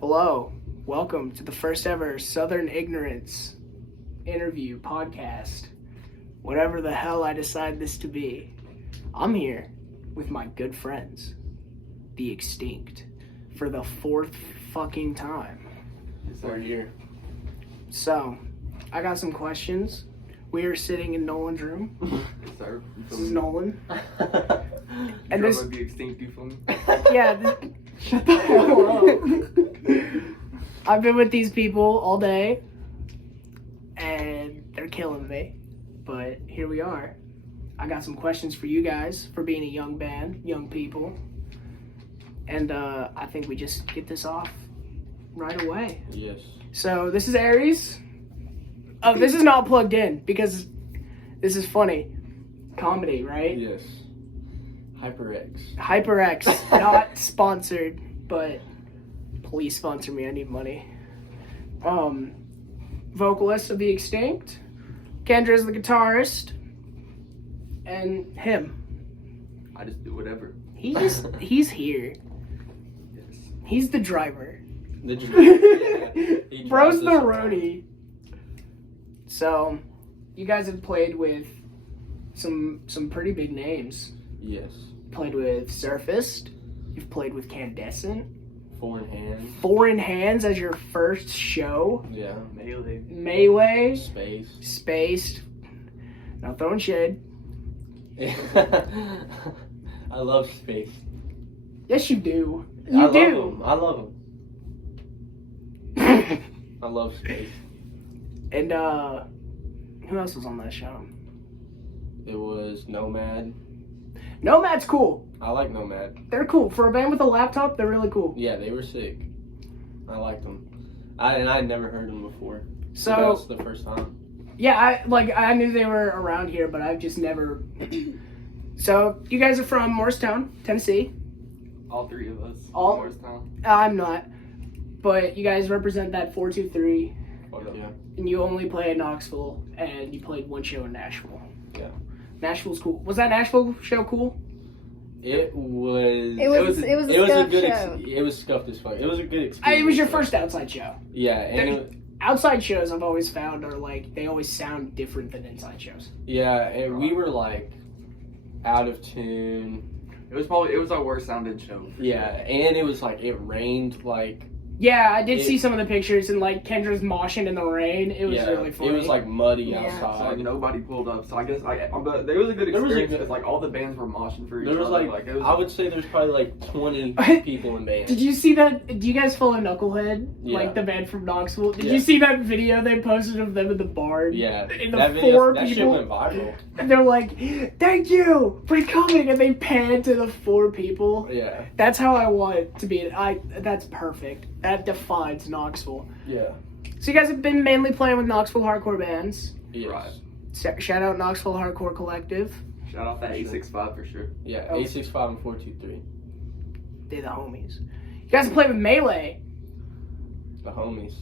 Hello, welcome to the first ever Southern Ignorance interview podcast. Whatever the hell I decide this to be. I'm here with my good friends, the Extinct, for the fourth fucking time. We're here. So, I got some questions. We are sitting in Nolan's room. Yes, sir. This is Nolan. And this- be extinct, you feel me? Yeah, shut the hell up. I've been with these people all day, and they're killing me. But here we are. I got some questions for you guys for being a young band, young people. And I think we just get this off right away. Yes. So this is Aries. Oh, this is not plugged in because this is funny. Comedy, right? Yes. HyperX. HyperX, not sponsored, but please sponsor me. I need money. Vocalist of the Extinct. Kendra's the guitarist. And him. I just do whatever. He's here. Yes. He's the driver. He Bro's drives the us roadie. So, you guys have played with some pretty big names. Yes. Played with Surfaced. You've played with Candescent. Foreign Hand. Foreign Hands as your first show. Yeah. Melee. Space. Spaced. Not throwing shade. I love Space. Yes, you do. I love him. I love Space. And who else was on that show? It was Nomad. Nomad's cool. I like Nomad. They're cool. For a band with a laptop, they're really cool. Yeah, they were sick. I liked them. I'd never heard them before. So that was the first time. yeah, I knew they were around here, but I've just never. So you guys are from Morristown, Tennessee. All three of us. All- Morristown. I'm not, but you guys represent that 423, Fuck yeah. and you only play in Knoxville, and you played one show in Nashville. Yeah. Nashville's cool. Was that Nashville show cool? It was. It was a scuffed good. show. It was scuffed as fuck. It was a good experience. It was your first outside show. Yeah, and Outside shows I've always found are like they always sound different than inside shows. and we were like out of tune. It was our worst sounding show. Yeah, and it was like it rained like. Yeah, I did see some of the pictures and like Kendra's moshing in the rain. It was really funny. It was like muddy Yeah. So outside. like nobody pulled up. So I guess but there was a good There was a experience good- because like all the bands were moshing for each There was other. like it was, I would say there's probably like 20 people in band. Did you see that? Do you guys follow Knucklehead? Yeah. Like the band from Knoxville? Did Yeah. you see that video they posted of them in the barn? Yeah, In the that four shit people. went viral. And they're like, thank you for coming. And they pan to the four people. Yeah, That's how I want it to be. That's perfect. That defines Knoxville. yeah, So you guys have been mainly playing with Knoxville hardcore bands. yes. Right. Shout out Knoxville Hardcore Collective. shout out that 865 for sure. Yeah, Oh. 865 and 423. They're the homies. You guys have played with Melee. The homies.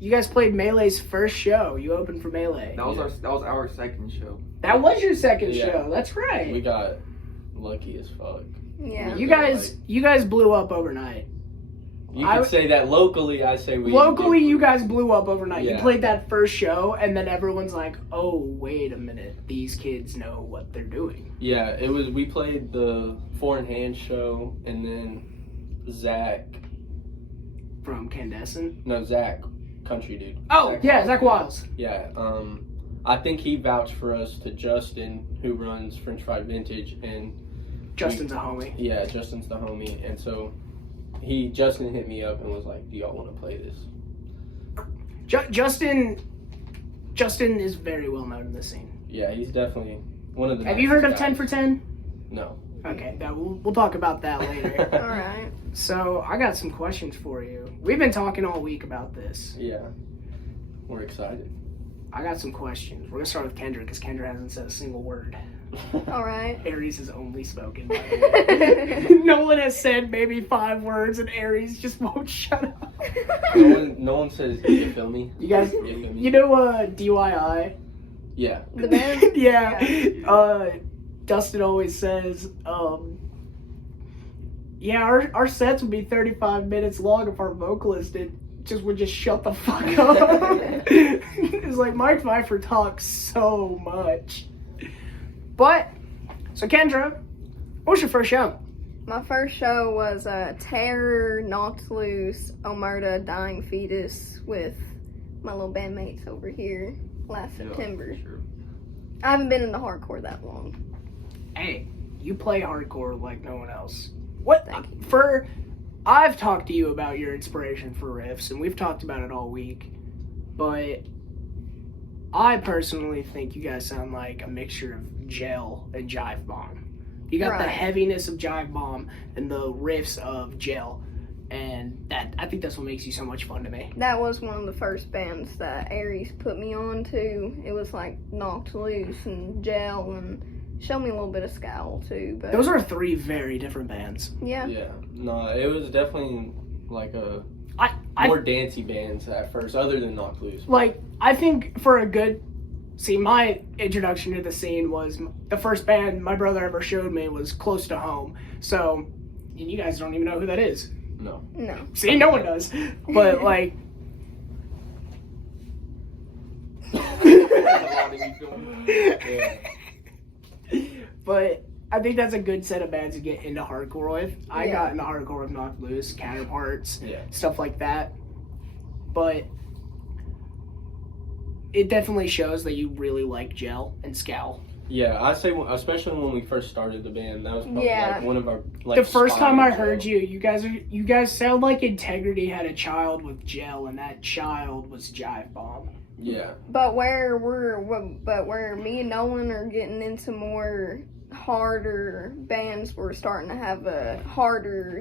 You guys played Melee's first show. You opened for Melee. That was our second show. That was your second Yeah. show. That's right. We got lucky as fuck. Yeah. You guys blew up overnight. You I could would- say that locally. I say we. Locally, did- you guys blew up overnight. You Yeah. played that first show, and then everyone's like, "Oh, wait a minute! These kids know what they're doing." Yeah, it was. We played the Foreign Hand show, and then Zach, From Candescent. country dude. Oh, yeah, Zach Wiles. Yeah. I think he vouched for us to Justin, who runs French Fry Vintage, and Justin's a homie. yeah, Justin's the homie, and so Justin hit me up and was like, "Do y'all want to play this?" Justin is very well known in the scene. Yeah, he's definitely one of the. Have you heard of nicest 10 for guys. 10? No. Okay, we'll talk about that later. All right. So I got some questions for you. We've been talking all week about this. Yeah, we're excited. I got some questions. We're gonna start with Kendra because Kendra hasn't said a single word. All right. Aries has only spoken. By the way. Nolan has said maybe 5 words, and Aries just won't shut up. No one says, "You feel me?" You guys, You feel me? you know DYI? Yeah. The band? Yeah. Dustin always says, Yeah, our sets would be 35 minutes long if our vocalist would just shut the fuck up. It's like Mike Pfeiffer talks so much. But, so Kendra, what was your first show? My first show was Terror, Knocked Loose, Omerta, Dying Fetus with my little bandmates over here last September. For sure. I haven't been into hardcore that long. Hey, you play hardcore like no one else. What? Thank you. I've talked to you about your inspiration for riffs, and we've talked about it all week, but I personally think you guys sound like a mixture of Gel and Jive Bomb. You got the Right. heaviness of Jive Bomb and the riffs of Gel, and I think that's what makes you so much fun to me. That was one of the first bands that Aries put me on to. It was like Knocked Loose and Gel and showed me a little bit of Scowl too. But Those are three very different bands. yeah. Yeah. No, it was definitely like a I more dancey bands at first, other than Knocked Loose. like, I think for a good... See, my introduction to the scene was the first band my brother ever showed me was Close to Home. So, and you guys don't even know who that is. No. No. See, no one does. But, like... But I think that's a good set of bands to get into hardcore with. I Yeah. got into hardcore with Knocked Loose, Counterparts, Yeah. stuff like that. But it definitely shows that you really like Gel and Scowl. Yeah, I'd say, especially when we first started the band, that was probably Yeah. like one of our like. The first time I spine heard Gel. you guys sound like Integrity had a child with Gel, and that child was Jive Bomb. Yeah. But where me and Nolan are getting into more harder bands, we're starting to have a harder,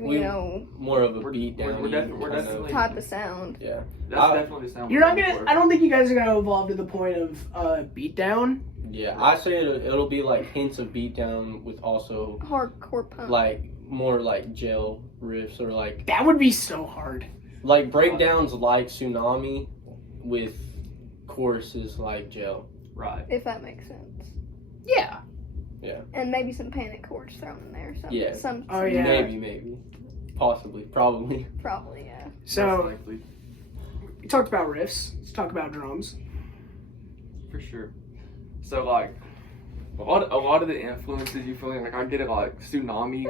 More of a We're- beat down. we're definitely- type of sound. Yeah. That's definitely the sound. You're we're not going gonna. for. I don't think you guys are gonna evolve to the point of beatdown. Yeah, I say it'll be like hints of beat down with also Hardcore punk. like more like Gel riffs or like That would be so hard. breakdowns like Tsunami with choruses like Gel. Right. If that makes sense. Yeah. And maybe some panic chords thrown in there. Yeah. Oh, yeah. Maybe. Possibly. Probably. Probably, yeah. Most So likely. we talked about riffs. Let's talk about drums. For sure. So like a lot of the influences you feel like I get it like Tsunami,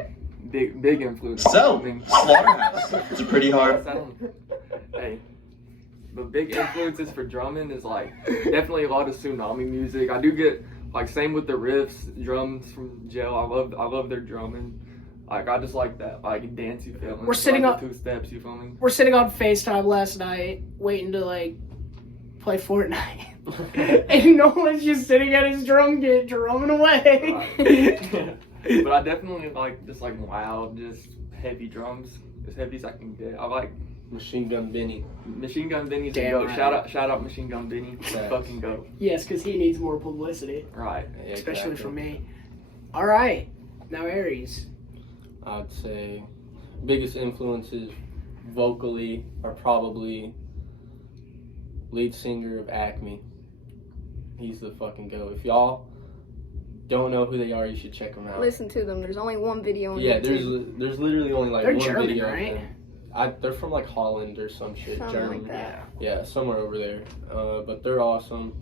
big influence. So, I mean, Slaughterhouse. Is it pretty hard? Hey, the big influences for drumming is like definitely a lot of Tsunami music. I do get like same with the riffs, drums from Gel. I love their drumming. Like I just like that like dancey feeling. We're sitting like on- the 2 steps. You feel me? We're sitting on FaceTime last night, waiting to play Fortnite, and Nolan's just sitting at his drum kit, drumming away. But I definitely like just like loud, just heavy drums, as heavy as I can get. I like Machine Gun Benny. Machine Gun Benny's a Damn goat. right. Shout out Machine Gun Benny. Facts. Fucking go. Yes, because he needs more publicity, Right. Yeah, especially exactly. from me. All right, now Aries. I'd say biggest influences vocally are probably lead singer of Acme. He's the fucking go. If y'all don't know who they are, you should check them out. Listen to them. There's only one video on Yeah, YouTube. there's literally only like They're one German, video. right? Of them. They're from like Holland or some shit, Something German. like that. Yeah, somewhere over there. But they're awesome.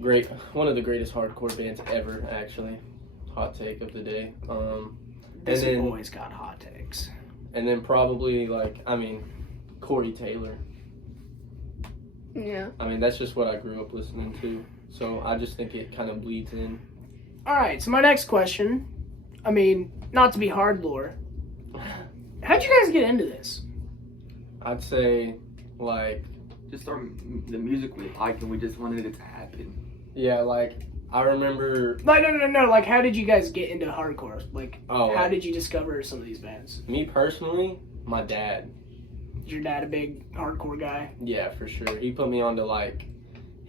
Great, one of the greatest hardcore bands ever, actually. Hot take of the day. This And then- boy's got hot takes. And then probably Corey Taylor. Yeah. I mean, that's just what I grew up listening to. So I just think it kind of bleeds in. All right, so my next question, I mean, not to be hard lore, how'd you guys get into this? I'd say Just the music we like and we just wanted it to happen. yeah, I remember No, how did you guys get into hardcore? How like, did you discover some of these bands? me personally, my dad. Is your dad a big hardcore guy? Yeah, for sure. He put me on to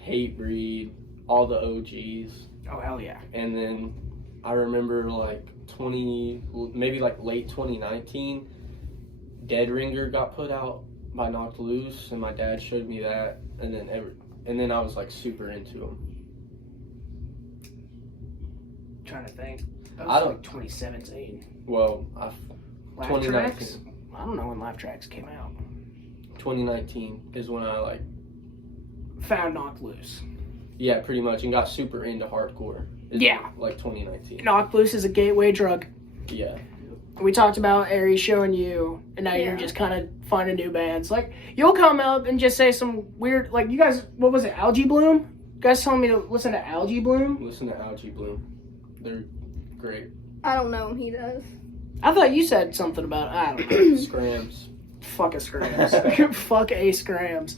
Hatebreed, all the OGs. Oh, hell yeah. And then I remember maybe late 2019, Dead Ringer got put out by Knocked Loose, and my dad showed me that, and then I was super into them. Trying to think. That I was don't- 2017. Well, Laugh 2019. Tracks? I don't know when Laugh Tracks came out. 2019 is when I like, Found Knocked Loose. yeah, pretty much, and got super into hardcore. It's Yeah. Like 2019. Knocked Loose is a gateway drug. Yeah. We talked about Aries showing you, and now you're Yeah. just kind of finding new bands. Like, you'll come up and just say some weird, like, you guys, what was it, Algae Bloom? You guys telling me to listen to Algae Bloom? Listen to Algae Bloom. They're great. I don't know him. He does. I thought you said something about, I don't know. Scrams. Fuck a Scrams. Fuck a Scrams.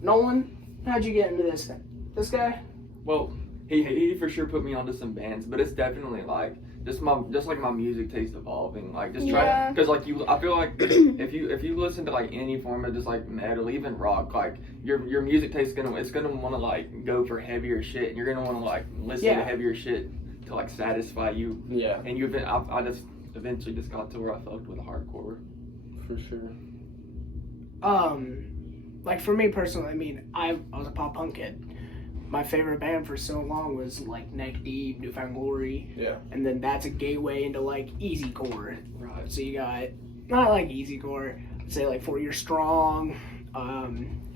Nolan, how'd you get into this thing? This guy? Well, he for sure put me onto some bands, but it's definitely like just like my music taste evolving. Like just try Yeah. because like I feel like if you listen to like any form of just like metal, even rock, like your music taste gonna want to like go for heavier shit, and you're gonna want to like listen Yeah. to heavier shit to like satisfy you. Yeah, And I just eventually just got to where I fucked with hardcore. for sure. Like for me personally, I mean, I was a pop punk kid. My favorite band for so long was like Neck Deep, Newfound Glory, Yeah. and then that's a gateway into like easycore. Right. So you got not like easycore, I'd say like 4 Year Strong,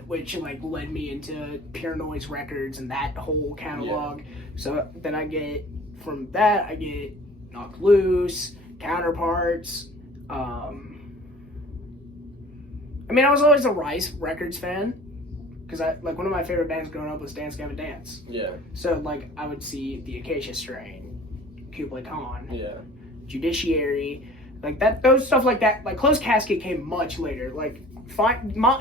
which like led me into Pure Noise Records and that whole catalog. So then from that I get Knocked Loose, Counterparts. I mean, I was always a Rice Records fan because one of my favorite bands growing up was Dance Gavin Dance. Yeah. So like I would see the Acacia Strain, Kublai Khan, Yeah. Judiciary, like that. Those stuff like that. Like Closed Casket came much later. Like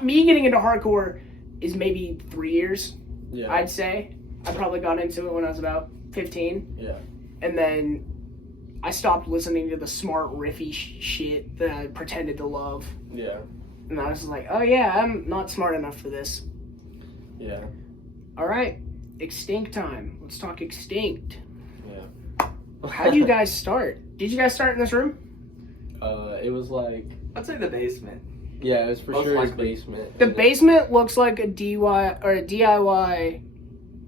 me getting into hardcore is maybe 3 years. Yeah. I'd say I probably got into it when I was about 15. Yeah. And then I stopped listening to the smart riffy shit that I pretended to love. Yeah. And I was just like, oh yeah, I'm not smart enough for this. Yeah. All right, Extinct time. Let's talk Extinct. Yeah. How'd you guys start? Did you guys start in this room? It was like, I'd say the basement. yeah, it was for Most sure his likely. basement. The basement looks like a DIY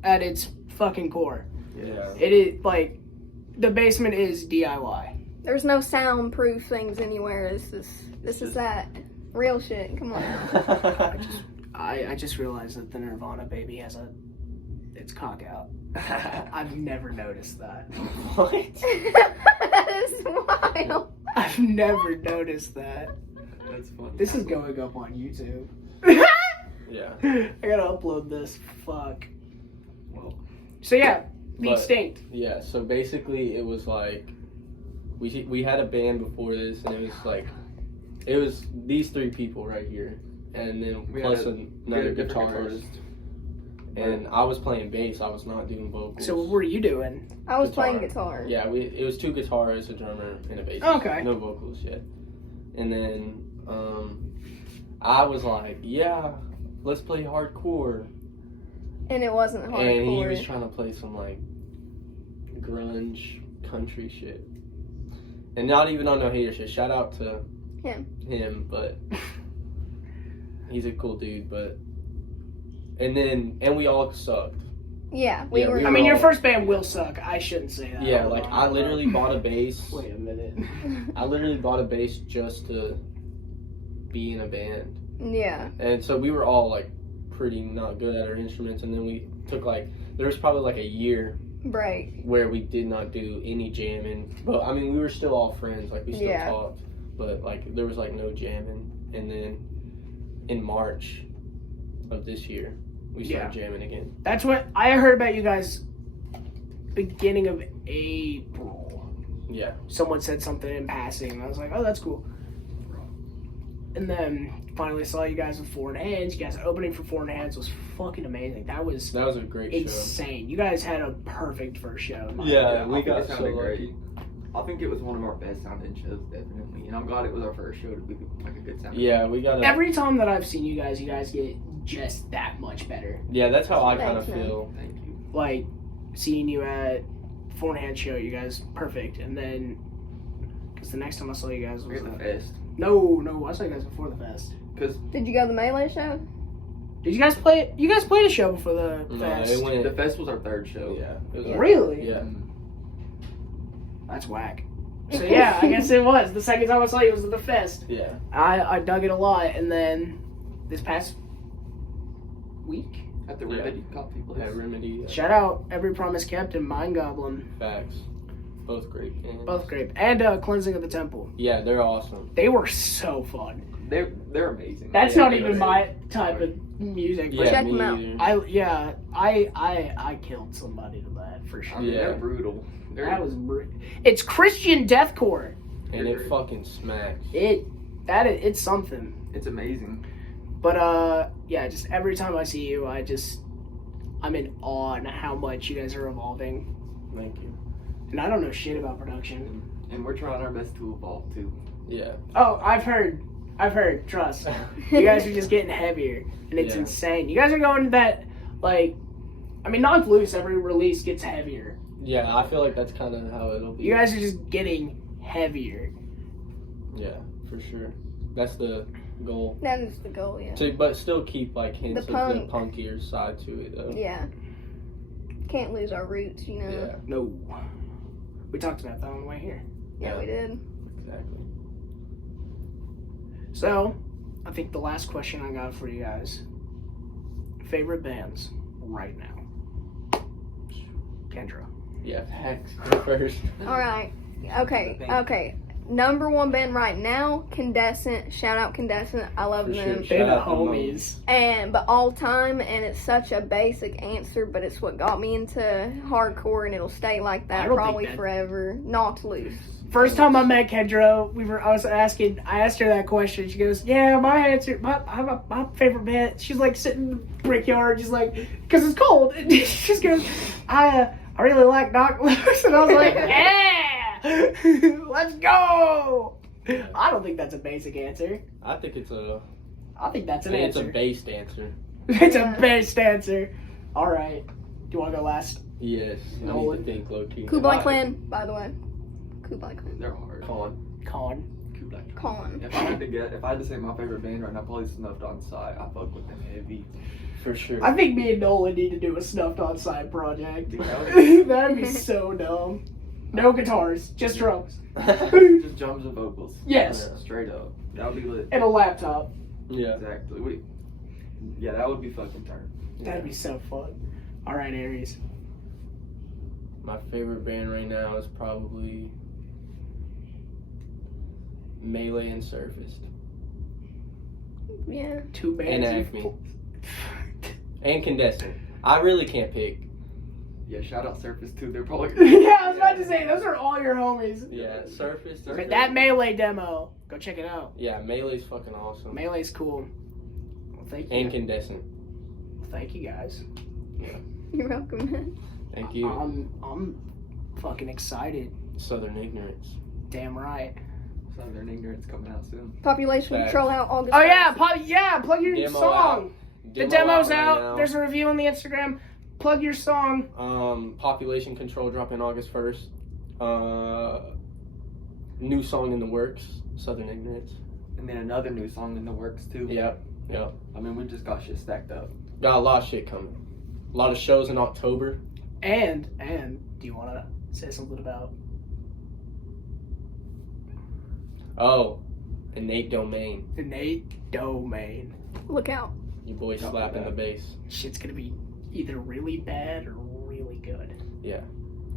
at its fucking core. Yeah. It is like the basement is DIY. There's no soundproof things anywhere. This is that real shit. Come on. I just realized that the Nirvana baby has its cock out. I've never noticed that. What? That is wild. I've never noticed that. That's funny. This is going up on YouTube. Yeah. I gotta upload this. Fuck. Well, So yeah, the But- Extinct. Yeah, so basically it was like we had a band before this, and it was these three people right here, and then We plus had another a different guitarist. And I was playing bass. I was not doing vocals. So what were you doing? I was Guitar. playing guitar. Yeah, it was two guitarists, a drummer, and a bassist. Okay. No vocals yet. And then I was like, yeah, let's play hardcore. And it wasn't hardcore. And he was trying to play some like grunge country shit. And not even on no hater shit. Shout out to him, but he's a cool dude, but and we all sucked. Yeah, Yeah, we I were mean, your all- first band will suck. I shouldn't say that. Yeah, Hold like on. I literally bought a bass. Wait a minute. I literally bought a bass just to be in a band. yeah. And so we were all like pretty not good at our instruments, and then we took there was probably like a year Break. where we did not do any jamming. But I mean, we were still all friends, like we still Yeah. talked, but like there was like no jamming. And then in March of this year, we started jamming again. That's what I heard about you guys. Beginning of April. Yeah. Someone said something in passing, and I was like, "Oh, that's cool." And then finally saw you guys with Foreign Hands. You guys opening for Foreign Hands was fucking amazing. That was That was a great show. insane. You guys had a perfect first show. in my Yeah, opinion. we I think got it so sounded lucky. I think it was one of our best sounding shows, definitely. And I'm glad it was our first show to be like a good sounding. Yeah, we got Every time that I've seen you guys get just that much better. Yeah, that's how I kind of Thanks, man. feel. Thank you. Like seeing you at Foreign Hands show, you guys perfect. And then, because the next time I saw you guys We was had the fest. no, I saw you guys before the fest. Because Did you go to the Melee show? Did you guys play? You guys played a show before the No, fest. it went. the fest was our third show. Yeah. It was Yeah. Really? Yeah. That's whack. So yeah, I guess it was. The second time I saw you was at the fest. Yeah. I dug it a lot, and then this past week, At the Yeah. Remedy coffee place. At Remedy. shout out Every Promise Kept and Mind Goblin. Facts. Both great bands. Both great. And Cleansing of the Temple. Yeah, they're awesome. They were so fun. They're amazing. That's Yeah, not they even were. my type of music. But Yeah, Check me them out. either. I killed somebody to that for sure. I mean, Yeah. they're brutal. That was it's Christian deathcore. And it fucking smacks. It's something. It's amazing. But yeah, just every time I see you, I'm in awe on how much you guys are evolving. Thank you. And I don't know shit about production. And we're trying our best to evolve too. Yeah. Oh, I've heard. Trust. You guys are just getting heavier, and it's Yeah. insane. You guys are going to that, Knocked Loose, every release gets heavier. Yeah, I feel like that's kind of how it'll be. You guys are just getting heavier. Yeah, for sure. That's the goal. That is the goal, yeah. But still keep like hints The of the punkier side to it though. Yeah. Can't lose our roots, you know? Yeah, No. We talked about that on the way here. Yeah, we did. exactly. So, I think the last question I got for you guys. Favorite bands right now? Kendra. Yeah, facts. Go first. Alright. Okay. Number one band right now, Condescent. Shout out Condescent. I love For them. sure. They're the Shout out to homies. But all time, and it's such a basic answer, but it's what got me into hardcore, and it'll stay like I that don't probably think that- forever. Knocked Loose. First time I met Kendra, I asked her that question. She goes, "Yeah, my favorite band." She's like sitting in the brickyard, just like, because it's cold. And she just goes, "I really like Knocked Loose," and I was like, "Yeah, let's go." I don't think that's a basic answer. I think it's a. I think that's I an think it's answer. a based answer. It's a based answer. All right. Do you want to go last? Yes. I need Nolan. to think low key. Kublai Clan, by the way. Kublai Clan. They're hard. Con. Kublai Klan. Con. If I had to say my favorite band right now, probably Snuffed on Sight. I fuck with them heavy. For sure. I think me and Nolan need to do a Snuffed on Side project. Dude, that would That'd be so dumb. No guitars, just drums. just drums and vocals. Yes. Straight up. That would be lit. And a laptop. Yeah. Exactly. Yeah, that would be fucking turn. That'd be so fun. All right, Aries. My favorite band right now is probably Melee and Surfaced. Yeah. Two bands. And Acme. And Condescent. I really can't pick. Yeah, shout out Surface too. They're probably. Yeah, I was about to say, those are all your homies. Yeah, Surfaced. But that Melee demo, go check it out. Yeah, Melee's fucking awesome. Melee's cool. Well, thank you. And Condescent. Thank you, guys. You're welcome, man. Thank you. I'm fucking excited. Southern Ignorance. Damn right. Southern Ignorance coming out soon. Population Facts. Control out August. Oh yeah, 1st. plug your Demo song. The Demo demo's right out. now. There's a review on the Instagram. Plug your song. Population Control dropping August 1st. New song in the works. Southern Ignorance. And then another new song in the works too. Yep. I mean, we just got shit stacked up. Got a lot of shit coming. A lot of shows in October. And do you want to say something about? Oh, Innate Domain. Innate Domain. Look out. Your boy slapping the bass. Shit's gonna be either really bad or really good. Yeah.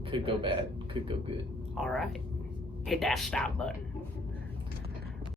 Could go bad. Could go good. All right. Hit that stop button.